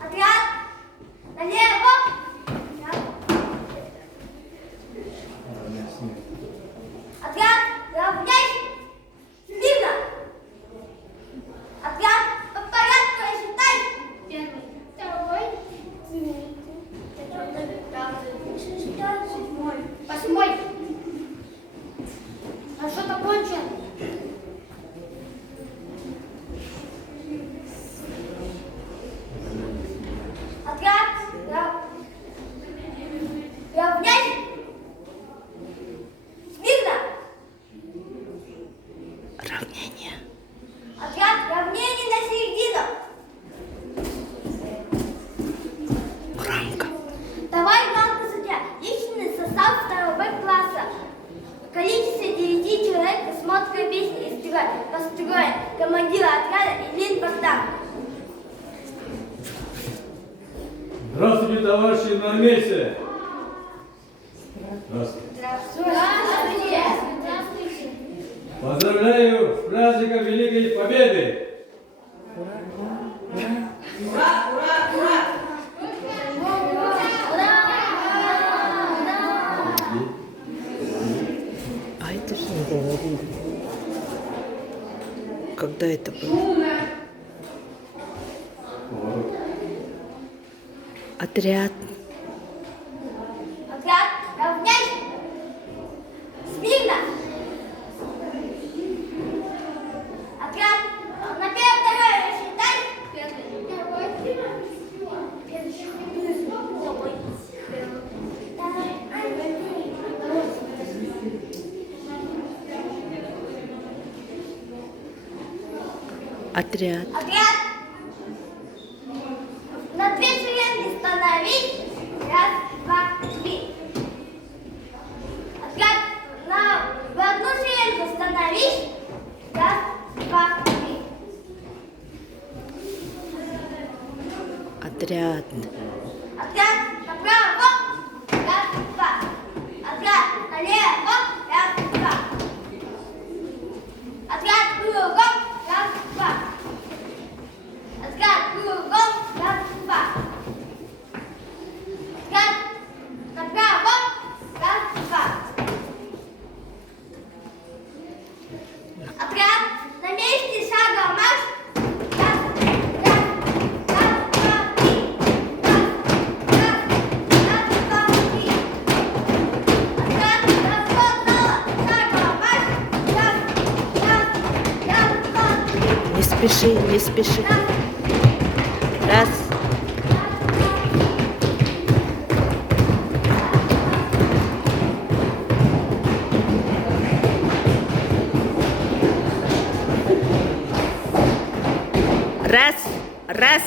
Отряд! Налево! Отряд! Равняйсь! Смирно! Отряд! По порядку рассчитай! Первый, второй, третий, четвертый, пятый, шестой, седьмой, восьмой. А что-то кончено? Отряд! Равняйсь! Смирно! Равнение. Отряд, равнение на середину. Громко. Товарищ главный судья, личный состав 2 класса. Количество 9 человек осмотр песни из строя. Построен командира отряда Ильин Богдан. Здравствуйте, товарищи армейцы! Здравствуйте. Здравствуйте. Здравствуйте. Поздравляю с праздником Великой Победы! А это же не говорили. Когда это было? Отряд. Отряд, равняйсь. Смирно. Отряд, на первое, второе рассчитай. Первый, Отряд. Отряд. На 2 шеренги становись. Раз, два, три. Отряд. В одну шеренгу становись. Раз, два, три. Отряд. Отряд направо. Раз, два. Отряд налево. Раз, два. Отряд кругом. Раз, два. Отряд кругом. Раз, два. Отряд направо. Раз, два. Отряд на месте, шагом марш. Раз, два, три. Раз, два, три. Отряд разгон, шагом марш. Раз, два, три. Не спеши, не спеши. Раз. Раз. Раз.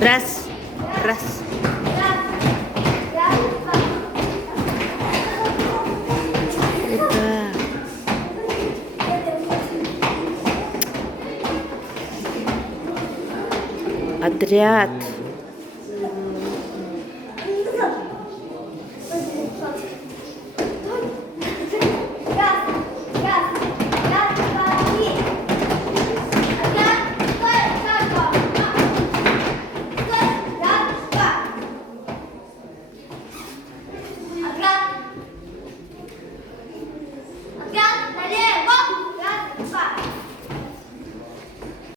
Раз. Раз. Это отряд.